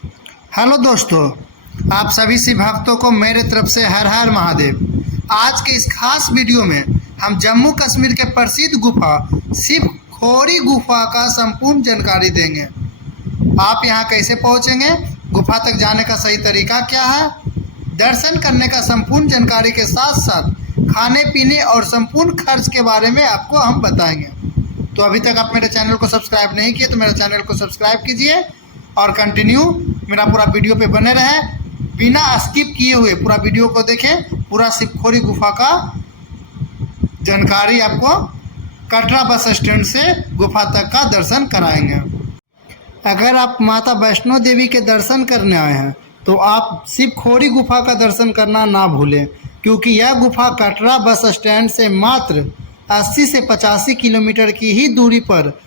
Hello दोस्तों, आप सभी शिव भक्तों को मेरे तरफ से हर हर महादेव। आज के इस खास वीडियो में हम जम्मू कश्मीर के प्रसिद्ध गुफा शिव खोरी गुफा का संपूर्ण जानकारी देंगे। आप यहां कैसे पहुंचेंगे, गुफा तक जाने का सही तरीका क्या है, दर्शन करने का संपूर्ण जानकारी के साथ साथ खाने पीने और संपूर्ण खर्च के बारे में आपको हम बताएंगे। तो अभी तक आप मेरे चैनल को सब्सक्राइब नहीं किए तो मेरे चैनल को सब्सक्राइब कीजिए और कंटिन्यू मेरा पूरा वीडियो पे बने रहें, बिना स्किप किए हुए पूरा वीडियो को देखें। पूरा शिवखोरी गुफा का जानकारी आपको कटरा बस स्टैंड से गुफा तक का दर्शन कराएंगे। अगर आप माता वैष्णो देवी के दर्शन करने आए हैं तो आप शिवखोरी गुफा का दर्शन करना ना भूलें, क्योंकि यह गुफा कटरा बस स्टैंड से मात्र 80 से 85 किलोमीटर की ही दूरी पर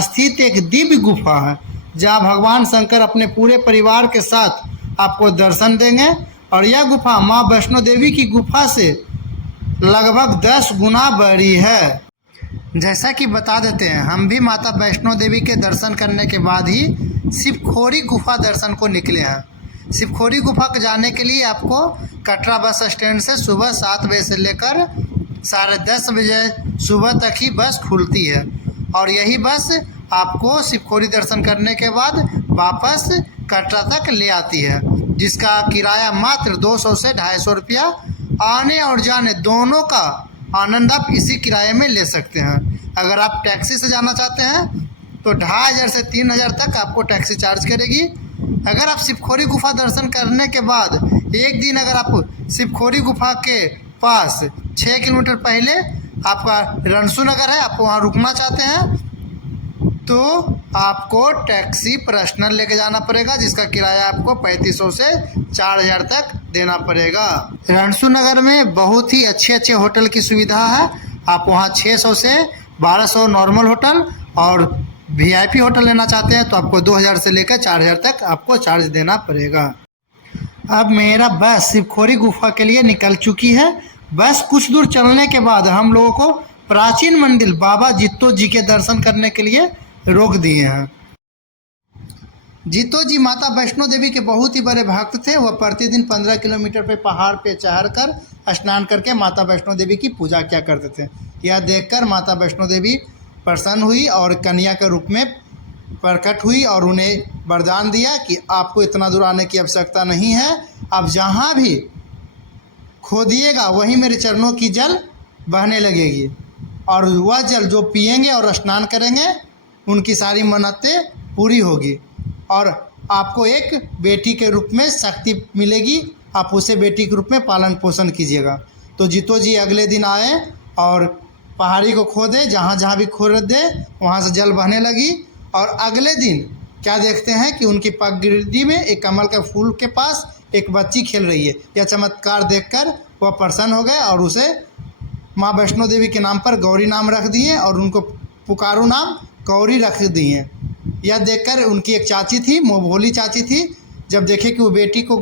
स्थित एक दिव्य गुफा है, जहां भगवान शंकर अपने पूरे परिवार के साथ आपको दर्शन देंगे। और यह गुफा मां वैष्णो देवी की गुफा से लगभग 10 गुना बड़ी है। जैसा कि बता देते हैं, हम भी माता वैष्णो देवी के दर्शन करने के बाद ही शिवखोरी गुफा दर्शन को निकले हैं। शिवखोरी गुफा को जाने के लिए आपको कटरा बस स्टैंड से सुबह 7 बजे से लेकर 10:30 बजे सुबह तक ही बस खुलती है, और यही बस आपको शिवखोरी दर्शन करने के बाद वापस कटरा तक ले आती है, जिसका किराया मात्र 200 से 250 रुपया। आने और जाने दोनों का आनंद आप इसी किराए में ले सकते हैं। अगर आप टैक्सी से जाना चाहते हैं तो 2500 से 3000 तक आपको टैक्सी चार्ज करेगी। अगर आप शिवखोरी गुफा दर्शन करने के बाद एक दिन अगर आप शिवखोरी गुफा के पास 6 किलोमीटर पहले आपका रणसू नगर है, आप वहाँ रुकना चाहते हैं तो आपको टैक्सी पर्सनल लेके जाना पड़ेगा, जिसका किराया आपको 3500 से 4000 तक देना पड़ेगा। रणसू नगर में बहुत ही अच्छे होटल की सुविधा है। आप वहाँ 600 से 1200 नॉर्मल होटल और वीआईपी होटल लेना चाहते हैं तो आपको 2000 से लेकर 4000 तक आपको चार्ज देना पड़ेगा। अब मेरा बस शिवखोरी गुफा के लिए निकल चुकी है। बस कुछ दूर चलने के बाद हम लोगों को प्राचीन मंदिर बाबा जित्तो जी के दर्शन करने के लिए रोक दिए हैं। जित्तो जी माता वैष्णो देवी के बहुत ही बड़े भक्त थे। वह प्रतिदिन 15 किलोमीटर पे पहाड़ पे चढ़कर स्नान करके माता वैष्णो देवी की पूजा किया करते थे। यह देखकर माता वैष्णो देवी प्रसन्न हुई और कन्या के रूप में प्रकट हुई और उन्हें वरदान दिया कि आपको इतना दूर आने की आवश्यकता नहीं है, आप जहाँ भी खोदिएगा वहीं मेरे चरणों की जल बहने लगेगी, और वह जल जो पिएंगे और स्नान करेंगे उनकी सारी मन्नतें पूरी होगी, और आपको एक बेटी के रूप में शक्ति मिलेगी। आप उसे बेटी के रूप में पालन पोषण कीजिएगा। तो जित्तो जी अगले दिन आए और पहाड़ी को खोदे, जहाँ भी खोदे वहाँ से जल बहने लगी। और अगले दिन क्या देखते हैं कि उनकी पगड़ी में एक कमल के फूल के पास एक बच्ची खेल रही है। यह चमत्कार देखकर वह प्रसन्न हो गए और उसे माँ वैष्णो देवी के नाम पर गौरी नाम रख दिए और उनको पुकारू नाम गौरी रख दिए। यह देखकर उनकी एक चाची थी, भोली चाची थी, जब देखे कि वो बेटी को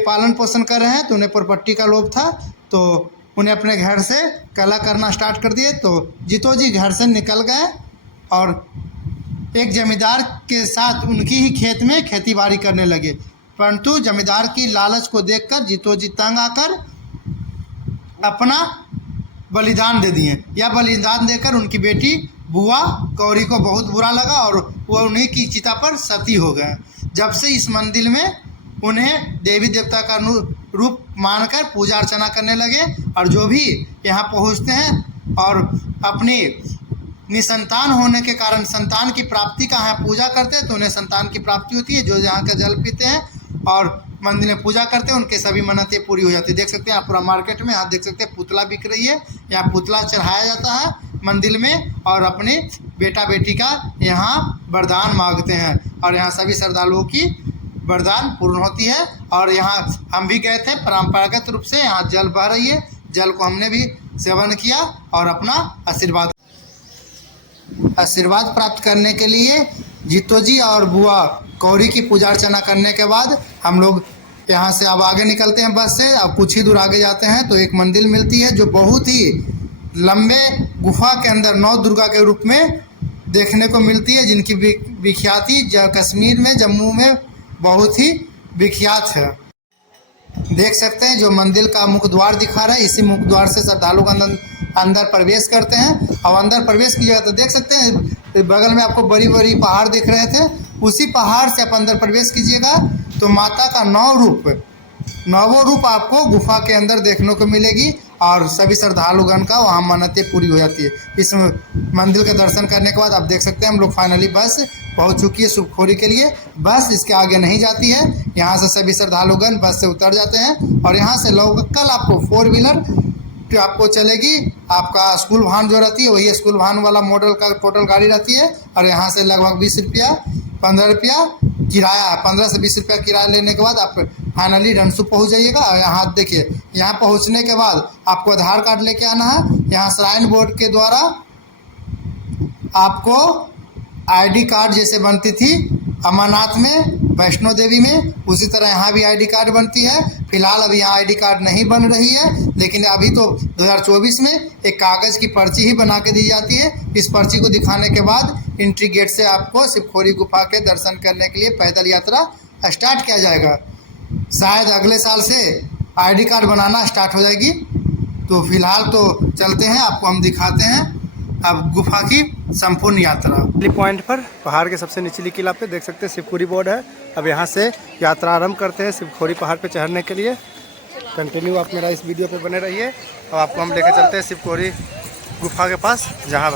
पालन पोषण कर रहे हैं तो उन्हें प्रॉपर्टी का लोभ था, तो उन्हें अपने घर से कला करना स्टार्ट कर दिए। तो जित्तो जी घर से निकल गए और एक जमींदार के साथ उनकी ही खेत में खेती बाड़ी करने लगे, परंतु जमींदार की लालच को देखकर जित्तो जी तंग आकर अपना बलिदान दे दिए। यह बलिदान देकर उनकी बेटी बुआ गौरी को बहुत बुरा लगा और वह उन्हीं की चिता पर सती हो गए। जब से इस मंदिर में उन्हें देवी देवता का रूप मानकर पूजा अर्चना करने लगे, और जो भी यहाँ पहुँचते हैं और अपनी निसंतान होने के कारण संतान की प्राप्ति का यहाँ पूजा करते हैं तो उन्हें संतान की प्राप्ति होती है। जो यहाँ का जल पीते हैं और मंदिर में पूजा करते हैं उनके सभी मन्नतें पूरी हो जाती है। देख सकते हैं आप पूरा मार्केट में, आप देख सकते हैं पुतला बिक रही है। यहाँ पुतला चढ़ाया जाता है मंदिर में और अपने बेटा बेटी का यहाँ वरदान मांगते हैं, और यहाँ सभी श्रद्धालुओं की वरदान पूर्ण होती है। और यहाँ हम भी गए थे, परंपरागत रूप से यहाँ जल बह रही है, जल को हमने भी सेवन किया और अपना आशीर्वाद प्राप्त करने के लिए जित्तो जी और बुआ गौरी की पूजा अर्चना करने के बाद हम लोग यहाँ से अब आगे निकलते हैं बस से। अब कुछ ही दूर आगे जाते हैं तो एक मंदिर मिलती है जो बहुत ही लंबे गुफा के अंदर नौ दुर्गा के रूप में देखने को मिलती है, जिनकी विख्याति कश्मीर में जम्मू में बहुत ही विख्यात है। देख सकते हैं जो मंदिर का मुख्य द्वार दिखा रहा है, इसी मुख्य द्वार से श्रद्धालु अंदर प्रवेश करते हैं। और अंदर प्रवेश कीजिएगा तो देख सकते हैं बगल में आपको बड़ी बड़ी पहाड़ दिख रहे थे, उसी पहाड़ से आप अंदर प्रवेश कीजिएगा तो माता का नौवों रूप आपको गुफा के अंदर देखने को मिलेगी। और सभी श्रद्धालुगण का वहाँ मन्नतें पूरी हो जाती है। इस मंदिर के दर्शन करने के बाद आप देख सकते हैं हम लोग फाइनली बस पहुँच चुकी है शिवखोरी के लिए। बस इसके आगे नहीं जाती है, यहाँ से सभी श्रद्धालुगण बस से उतर जाते हैं और यहाँ से लोकल आपको 4 व्हीलर आपको चलेगी। आपका स्कूल वाहन जो रहती है वही स्कूल वाहन वाला मॉडल का टोटल गाड़ी रहती है। और यहाँ से लगभग 20 रुपया 15 रुपया किराया है, 15 से 20 रुपया किराया लेने के बाद आप फाइनली रनसू पहुँच जाइएगा। और यहाँ देखिए, यहाँ पहुँचने के बाद आपको आधार कार्ड लेके आना है। यहाँ श्राइन बोर्ड के द्वारा आपको आईडी कार्ड जैसे बनती थी अमरनाथ में, वैष्णो देवी में, उसी तरह यहाँ भी आईडी कार्ड बनती है। फिलहाल अभी यहाँ आईडी कार्ड नहीं बन रही है, लेकिन अभी तो 2024 में एक कागज़ की पर्ची ही बना के दी जाती है। इस पर्ची को दिखाने के बाद एंट्री गेट से आपको शिवखोरी गुफा के दर्शन करने के लिए पैदल यात्रा स्टार्ट किया जाएगा। शायद अगले साल से आईडी कार्ड बनाना स्टार्ट हो जाएगी। तो फिलहाल तो चलते हैं, आपको हम दिखाते हैं अब गुफा की संपूर्ण यात्रा। पॉइंट पर पहाड़ के सबसे निचली किला पे देख सकते हैं शिवखोरी बोर्ड है। अब यहाँ से यात्रा आरंभ करते हैं शिवखोरी पहाड़ पे चढ़ने के लिए। कंटिन्यू आप मेरा इस वीडियो पे बने रहिए और आपको हम लेकर चलते हैं शिवखोरी गुफा के पास। जहाँ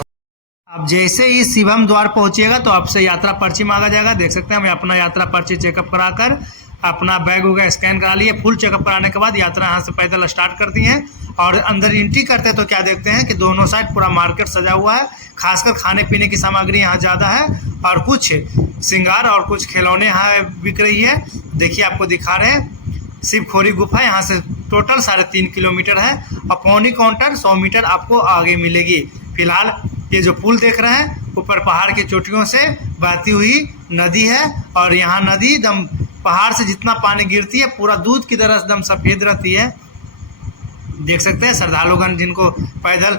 आप जैसे ही शिवम द्वार पहुँचिएगा तो आपसे यात्रा पर्ची मांगा जाएगा। देख सकते हैं हमें अपना यात्रा पर्ची चेकअप कराकर अपना बैग वगैरह स्कैन करा लिए। फुल चेकअप कराने के बाद यात्रा यहाँ से पैदल स्टार्ट कर दी है। और अंदर एंट्री करते हैं तो क्या देखते हैं कि दोनों साइड पूरा मार्केट सजा हुआ है। खासकर खाने पीने की सामग्री यहाँ ज़्यादा है और कुछ श्रृंगार और कुछ खिलौने यहाँ बिक रही है। देखिए आपको दिखा रहे हैं शिवखोरी गुफा यहाँ से टोटल 3.5 किलोमीटर है और पौनी काउंटर 100 मीटर आपको आगे मिलेगी। फिलहाल ये जो पुल देख रहे हैं ऊपर पहाड़ की चोटियों से बहती हुई नदी है और यहाँ नदी एकदम पहाड़ से जितना पानी गिरती है पूरा दूध की तरह एकदम सफ़ेद रहती है। देख सकते हैं श्रद्धालुगण जिनको पैदल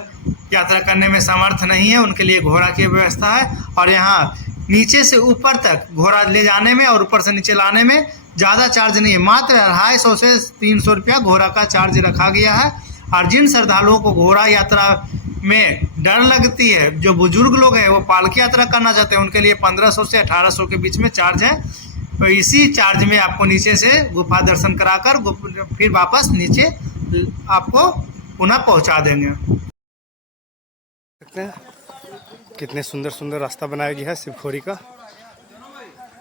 यात्रा करने में समर्थ नहीं है उनके लिए घोड़ा की व्यवस्था है। और यहाँ नीचे से ऊपर तक घोड़ा ले जाने में और ऊपर से नीचे लाने में ज़्यादा चार्ज नहीं है, मात्र 250 से 300 रुपया घोड़ा का चार्ज रखा गया है। और जिन श्रद्धालुओं को घोड़ा यात्रा में डर लगती है, जो बुजुर्ग लोग हैं वो पालकी यात्रा करना चाहते हैं, उनके लिए 1500 से 1800 के बीच में चार्ज है। तो इसी चार्ज में आपको नीचे से गुफा दर्शन कराकर फिर वापस नीचे आपको पुनः पहुंचा देंगे। देखते हैं कितने सुंदर सुंदर रास्ता बनाया गया है शिवखोरी का।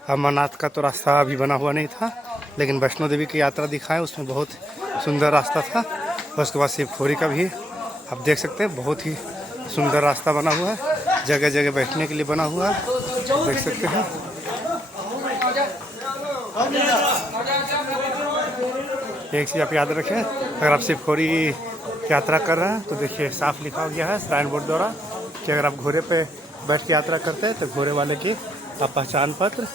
अमरनाथ का तो रास्ता अभी बना हुआ नहीं था, लेकिन वैष्णो देवी की यात्रा दिखाएं उसमें बहुत सुंदर रास्ता था। उसके बाद शिवखोरी का भी आप देख सकते हैं बहुत ही सुंदर रास्ता बना हुआ है, जगह जगह बैठने के लिए बना हुआ है, देख सकते हैं। एक चीज़ आप याद रखें, अगर आप शिवखोरी यात्रा कर रहे हैं तो देखिए साफ लिखा गया है श्राइन बोर्ड द्वारा कि अगर आप घोड़े पे बैठ के यात्रा करते हैं तो घोड़े वाले की आप पहचान पत्र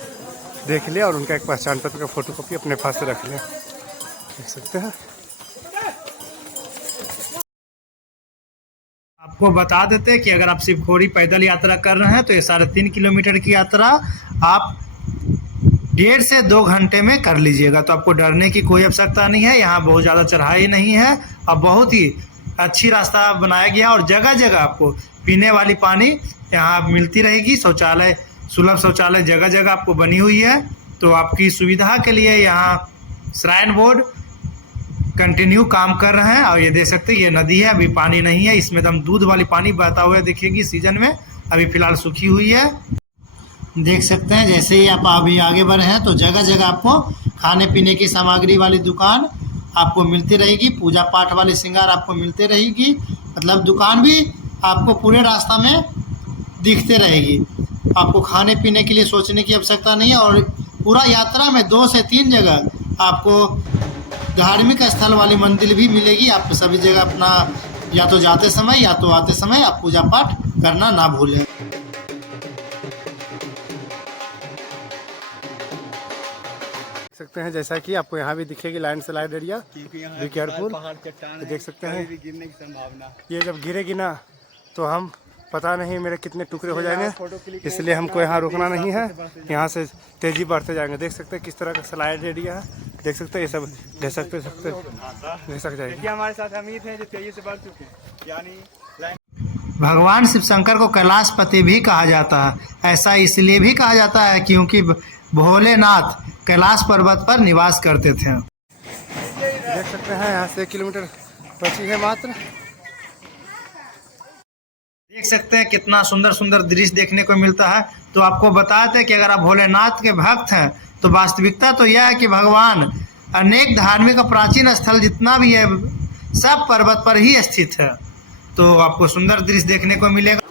देख लें और उनका एक पहचान पत्र का फोटोकॉपी अपने पास से रख लें। देख सकते हैं। आपको बता देते हैं कि अगर आप शिवखोरी पैदल यात्रा कर रहे हैं तो ये 3.5 किलोमीटर की यात्रा आप 1.5 से 2 घंटे में कर लीजिएगा। तो आपको डरने की कोई आवश्यकता नहीं है। यहाँ बहुत ज़्यादा चढ़ाई नहीं है और बहुत ही अच्छी रास्ता बनाया गया और जगह जगह आपको पीने वाली पानी यहाँ मिलती रहेगी। शौचालय, सुलभ शौचालय जगह जगह आपको बनी हुई है। तो आपकी सुविधा के लिए यहाँ श्राइन बोर्ड कंटिन्यू काम कर रहे हैं। और ये देख सकते हैं ये नदी है, अभी पानी नहीं है, इसमें एकदम दूध वाली पानी बहता हुआ दिखेगी सीजन में, अभी फ़िलहाल सूखी हुई है। देख सकते हैं जैसे ही आप अभी आगे बढ़े हैं तो जगह जगह आपको खाने पीने की सामग्री वाली दुकान आपको मिलती रहेगी, पूजा पाठ वाली श्रृंगार आपको मिलते रहेगी। मतलब दुकान भी आपको पूरे रास्ता में दिखते रहेगी। आपको खाने पीने के लिए सोचने की आवश्यकता नहीं है। और पूरा यात्रा में 2 से 3 जगह आपको धार्मिक स्थल वाली मंदिर भी मिलेगी। आप सभी जगह अपना या तो जाते समय या तो आते समय आप पूजा पाठ करना ना भूलें। सकते हैं जैसा कि आपको यहाँ भी दिखेगी लैंडस्लाइड एरिया, बी केयरफुल। देख सकते हैं गिरने की संभावना, ये जब गिरेगी ना तो हम पता नहीं मेरे कितने टुकड़े हो जाएंगे, इसलिए हमको यहाँ रुकना नहीं है। यहाँ से तेजी बढ़ते जाएंगे। देख सकते हैं किस तरह का स्लाइड एरिया है, देख सकते हैं ये सब ले सकते जाएंगे। हमारे साथ अमित हैं जो तेजी से बढ़ चुके हैं, यानी भगवान शिव शंकर को कैलाशपति भी कहा जाता है। ऐसा इसलिए भी कहा जाता है क्योंकि भोलेनाथ कैलाश पर्वत पर निवास करते थे। देख सकते हैं यहाँ से 1 किलोमीटर बची है मात्र। देख सकते हैं कितना सुंदर सुंदर दृश्य देखने को मिलता है। तो आपको बताते हैं कि अगर आप भोलेनाथ के भक्त हैं तो वास्तविकता तो यह है कि भगवान अनेक धार्मिक और प्राचीन स्थल जितना भी है सब पर्वत पर ही स्थित है। तो आपको सुंदर दृश्य देखने को मिलेगा।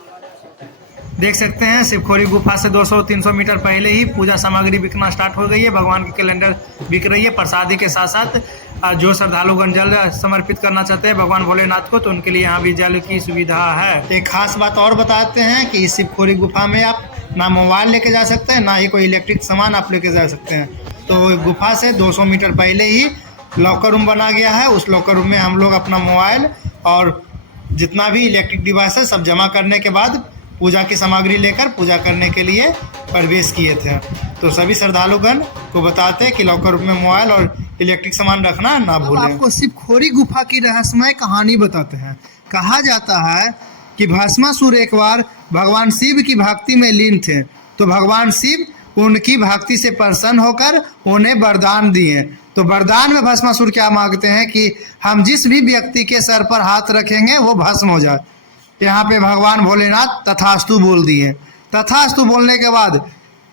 देख सकते हैं शिवखोरी गुफा से 200-300 मीटर पहले ही पूजा सामग्री बिकना स्टार्ट हो गई है। भगवान की कैलेंडर बिक रही है। प्रसादी के साथ साथ जो श्रद्धालुगण जल समर्पित करना चाहते हैं भगवान भोलेनाथ को, तो उनके लिए यहाँ भी जल की सुविधा है। एक खास बात और बताते हैं कि इस शिवखोरी गुफा में आप ना मोबाइल लेके जा सकते हैं, ना ही कोई इलेक्ट्रिक सामान आप लेके जा सकते हैं। तो गुफा से 200 मीटर पहले ही लॉकर रूम बना गया है। उस लॉकर रूम में हम लोग अपना मोबाइल और जितना भी इलेक्ट्रिक डिवाइस है सब जमा करने के बाद पूजा की सामग्री लेकर पूजा करने के लिए प्रवेश किए थे। तो सभी श्रद्धालुगण को बताते हैं कि लॉकर रूम में मोबाइल और इलेक्ट्रिक सामान रखना ना भूलें। आपको शिवखोरी गुफा की रहस्यमय कहानी बताते हैं। कहा जाता है कि भस्मासुर एक बार भगवान शिव की भक्ति में लीन थे, तो भगवान शिव उनकी भक्ति से प्रसन्न होकर उन्हें वरदान दिए। तो वरदान में भस्मासुर क्या मांगते हैं कि हम जिस भी व्यक्ति के सर पर हाथ रखेंगे वो भस्म हो जाए। यहाँ पे भगवान भोलेनाथ तथास्तु बोल दिए। तथास्तु बोलने के बाद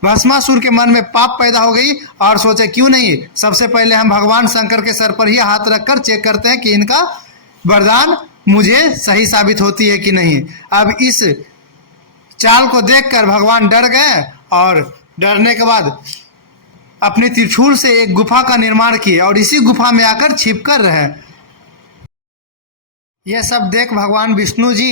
भस्मासुर के मन में पाप पैदा हो गई और सोचे क्यों नहीं सबसे पहले हम भगवान शंकर के सर पर ही हाथ रखकर चेक करते हैं कि इनका वरदान मुझे सही साबित होती है कि नहीं। अब इस चाल को देखकर भगवान डर गए और डरने के बाद अपने त्रिशूल से एक गुफा का निर्माण किए और इसी गुफा में आकर छिप कर रहे। यह सब देख भगवान विष्णु जी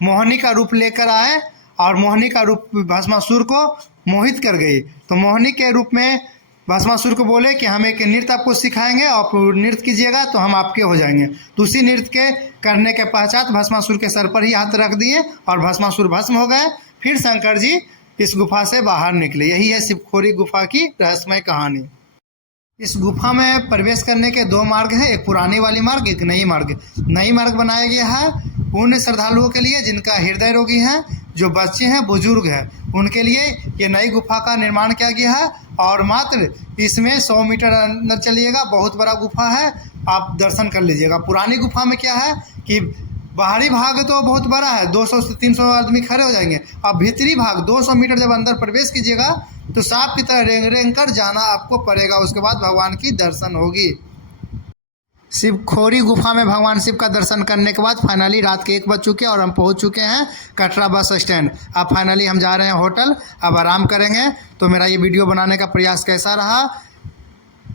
मोहिनी का रूप लेकर आए और मोहिनी का रूप भस्मासुर को मोहित कर गई। तो मोहिनी के रूप में भस्मासुर को बोले कि हम एक नृत्य आपको सिखाएंगे, आप नृत्य कीजिएगा तो हम आपके हो जाएंगे। तो उसी नृत्य के करने के पश्चात भस्मासुर के सर पर ही हाथ रख दिए और भस्मासुर भस्म हो गए। फिर शंकर जी इस गुफा से बाहर निकले। यही है शिवखोरी गुफा की रहस्यमय कहानी। इस गुफा में प्रवेश करने के 2 मार्ग हैं, एक पुरानी वाली मार्ग, एक नई मार्ग। नई मार्ग बनाया गया है उन श्रद्धालुओं के लिए जिनका हृदय रोगी है, जो बच्चे हैं, बुजुर्ग हैं, उनके लिए ये नई गुफा का निर्माण किया गया है। और मात्र इसमें 100 मीटर अंदर चलिएगा, बहुत बड़ा गुफा है, आप दर्शन कर लीजिएगा। पुरानी गुफा में क्या है कि बाहरी भाग तो बहुत बड़ा है, 200 से 300 आदमी खड़े हो जाएंगे। अब भीतरी भाग 200 मीटर जब अंदर प्रवेश कीजिएगा तो सांप की तरह रेंग रेंग कर जाना आपको पड़ेगा। उसके बाद भगवान की दर्शन होगी। शिवखोरी गुफा में भगवान शिव का दर्शन करने के बाद फाइनली रात के 1 बज चुके हैं और हम पहुंच चुके हैं कटरा बस स्टैंड। अब फाइनली हम जा रहे हैं होटल, अब आराम करेंगे। तो मेरा ये वीडियो बनाने का प्रयास कैसा रहा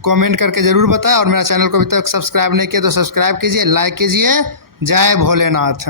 कमेंट करके ज़रूर बताएं और मेरा चैनल को अभी तक सब्सक्राइब नहीं किया तो सब्सक्राइब कीजिए, लाइक कीजिए। जय भोलेनाथ।